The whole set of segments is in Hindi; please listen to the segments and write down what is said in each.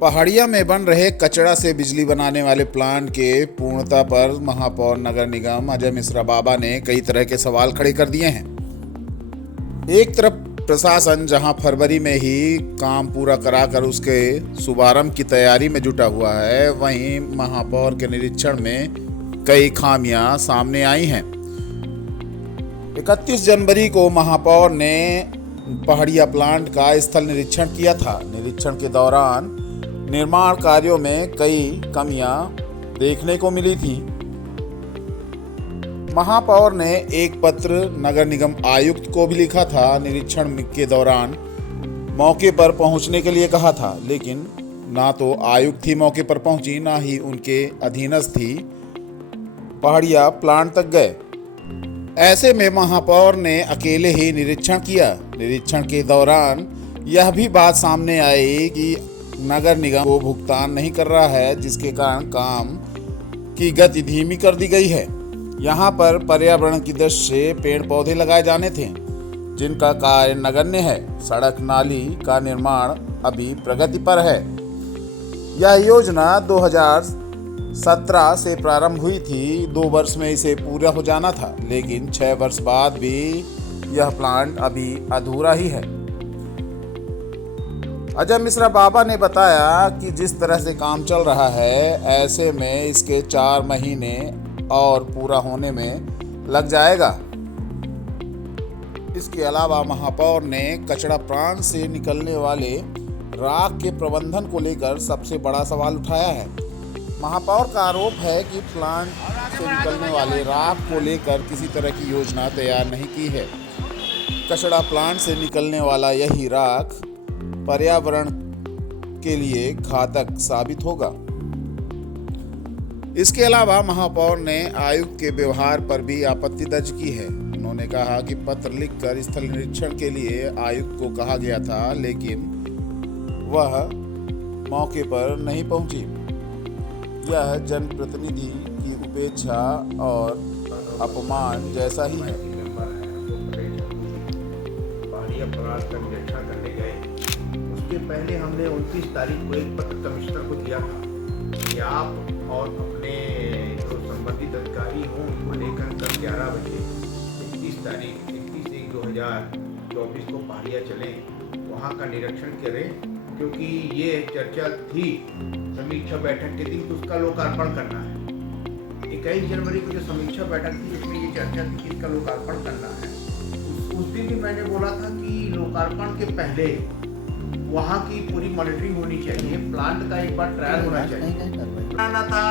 पहाड़िया में बन रहे कचरा से बिजली बनाने वाले प्लांट के पूर्णता पर महापौर नगर निगम अजय मिश्रा बाबा ने कई तरह के सवाल खड़े कर दिए हैं। एक तरफ प्रशासन जहां फरवरी में ही काम पूरा कराकर उसके शुभारंभ की तैयारी में जुटा हुआ है, वहीं महापौर के निरीक्षण में कई खामियां सामने आई हैं। 31 जनवरी को महापौर ने पहाड़िया प्लांट का स्थल निरीक्षण किया था। निरीक्षण के दौरान निर्माण कार्यों में कई कमियां देखने को मिली थी। महापौर ने एक पत्र नगर निगम आयुक्त को भी लिखा था। निरीक्षण के दौरान मौके पर पहुंचने के लिए कहा था, लेकिन ना तो आयुक्त ही मौके पर पहुंची, ना ही उनके अधीनस्थ ही पहाड़िया प्लांट तक गए। ऐसे में महापौर ने अकेले ही निरीक्षण किया। निरीक्षण के दौरान यह भी बात सामने आई कि नगर निगम को भुगतान नहीं कर रहा है, जिसके कारण काम की गति धीमी कर दी गई है। यहाँ पर पर्यावरण की दृष्टि से पेड़ पौधे लगाए जाने थे, जिनका कार्य नगण्य है। सड़क नाली का निर्माण अभी प्रगति पर है। यह योजना 2017 से प्रारंभ हुई थी। 2 वर्ष में इसे पूरा हो जाना था, लेकिन 6 वर्ष बाद भी यह प्लांट अभी अधूरा ही है। अजय मिश्रा बाबा ने बताया कि जिस तरह से काम चल रहा है, ऐसे में इसके 4 महीने और पूरा होने में लग जाएगा। इसके अलावा महापौर ने कचरा प्लांट से निकलने वाले राख के प्रबंधन को लेकर सबसे बड़ा सवाल उठाया है। महापौर का आरोप है कि प्लांट से निकलने वाले राख को लेकर किसी तरह की योजना तैयार नहीं की है। कचरा प्लांट से निकलने वाला यही राख पर्यावरण के लिए घातक साबित होगा। इसके अलावा महापौर ने आयुक्त के व्यवहार पर भी आपत्ति दर्ज की है। उन्होंने कहा कि पत्र लिखकर स्थल निरीक्षण के लिए आयुक्त को कहा गया था, लेकिन वह मौके पर नहीं पहुंची। यह जनप्रतिनिधि की उपेक्षा और अपमान जैसा ही है। उसके पहले हमने 29 तारीख को एक पत्र कमिश्नर को दिया था कि आप और अपने जो संबंधित अधिकारी हों उनको लेकर कल 11 बजे 31/1/2024 को पहाड़िया चलें, वहाँ का निरीक्षण करें, क्योंकि ये चर्चा थी समीक्षा बैठक के दिन कि उसका लोकार्पण करना है। 21 जनवरी को जो समीक्षा बैठक थी उसमें ये चर्चा थी कि इसका लोकार्पण करना है। उस दिन भी मैंने बोला था कि लोकार्पण के पहले वहाँ की पूरी मॉनिटरिंग होनी चाहिए, प्लांट का एक बार ट्रायल होना चाहिए। बनाना था,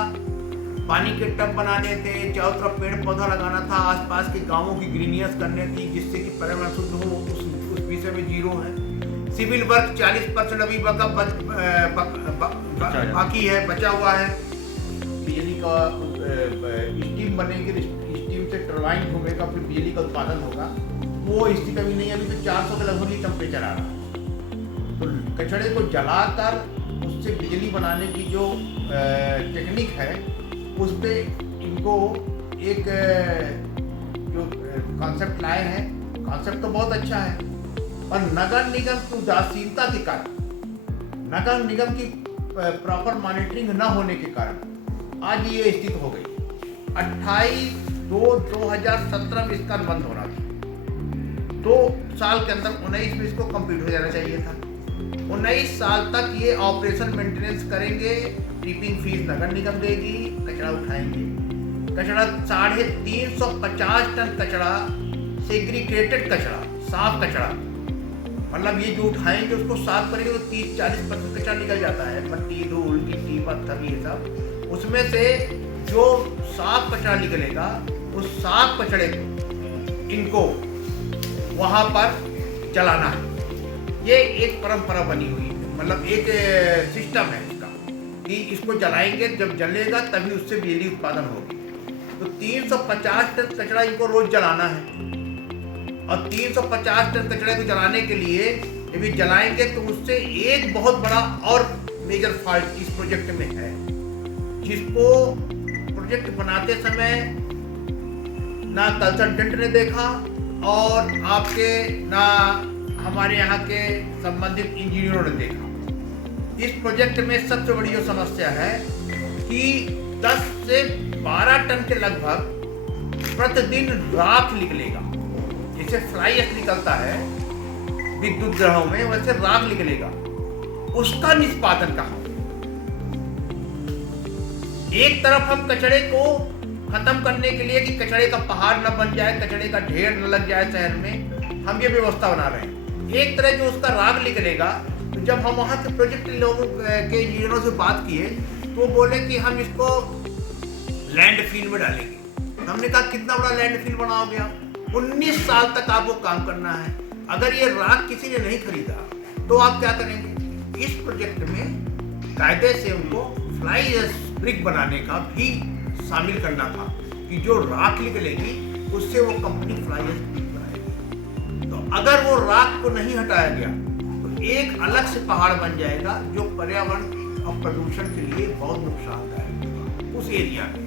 पानी के टब बनाने थे, चारों तरफ पेड़ पौधा लगाना था, आसपास के गांवों की ग्रीनियस करने थी, जिससे कि पर्यावरण शुद्ध हो। उस विषय में 0 है। सिविल वर्क 40% अभी बाकी है, बचा हुआ है। बिजली का स्टीम बनेगी, स्टीम से टरबाइन घूमेगा, फिर बिजली का उत्पादन होगा। वो स्थिति अभी नहीं। अभी तो 400 के लगभग ही टेम्परेचर आ रहा है। तो कचड़े को जलाकर उससे बिजली बनाने की जो टेक्निक है, उस पे इनको एक जो कॉन्सेप्ट लाए हैं, कॉन्सेप्ट तो बहुत अच्छा है, पर नगर निगम की उदासीनता के कारण, नगर निगम की प्रॉपर मॉनिटरिंग न होने के कारण आज ये स्थिति हो गई। 28/2/2017 में इसका बंद होना था। 2 साल के अंदर 19 में इसको कंप्लीट हो जाना चाहिए था। 19 साल तक ये ऑपरेशन मेंटेनेंस करेंगे, टिपिंग फीस नगर निगम देगी, कचरा उठाएंगे। कचरा 350 टन कचरा, सेग्रीगेटेड कचरा, साफ कचरा, मतलब ये जो उठाएंगे उसको साफ करेंगे तो 30-40% कचरा निकल जाता है। मट्टी, धूल, गिट्टी, पत्थर, ये सब। उसमें से जो साफ कचरा निकलेगा, उस साफ कचरे को इनको वहाँ पर जलाना है। ये एक परंपरा बनी हुई है, मतलब एक सिस्टम है इसका कि इसको जलाएंगे, जब जलेगा तभी उससे बिजली उत्पादन होगी। तो 350 टन कचरा इनको रोज जलाना है, और 350 टन कचरे को जलाने के लिए यदि भी जलाएंगे तो उससे एक बहुत बड़ा और मेजर फॉल्ट इस प्रोजेक्ट में है, जिसको प्रोजेक्ट बनाते समय ना कंसल्टेंट ने देखा और आपके ना हमारे यहाँ के संबंधित इंजीनियरों ने देखा। इस प्रोजेक्ट में सबसे बड़ी जो समस्या है कि 10 से 12 टन के लगभग प्रतिदिन राख निकलेगा। जैसे फ्लाई ऐश निकलता है विद्युत ग्रहों में, वैसे राख निकलेगा। उसका निष्पादन कहाँ? एक तरफ हम कचरे को खत्म करने के लिए कि कचरे का पहाड़ न बन जाए, कचरे का ढेर न लग जाए शहर में, हम ये व्यवस्था बना रहे हैं। एक तरह जो उसका राग निकलेगा, तो जब हम वहाँ के प्रोजेक्ट लोगों के इंजीनियरों से बात किए तो वो बोले कि हम इसको लैंडफिल में डालेंगे। हमने कहा कितना बड़ा लैंडफिल बनाओगे आप? 19 साल तक आपको काम करना है। अगर ये राग किसी ने नहीं खरीदा तो आप क्या करेंगे? इस प्रोजेक्ट में कायदे से उनको फ्लाई ऐश ब्रिक बनाने का भी शामिल करना था कि जो राख निकलेगी उससे वो कंपनी फ्लाई ऐश ब्रिक बनाएगी। तो अगर वो राख को नहीं हटाया गया तो एक अलग से पहाड़ बन जाएगा जो पर्यावरण और प्रदूषण के लिए बहुत नुकसानदायक होगा उस एरिया में।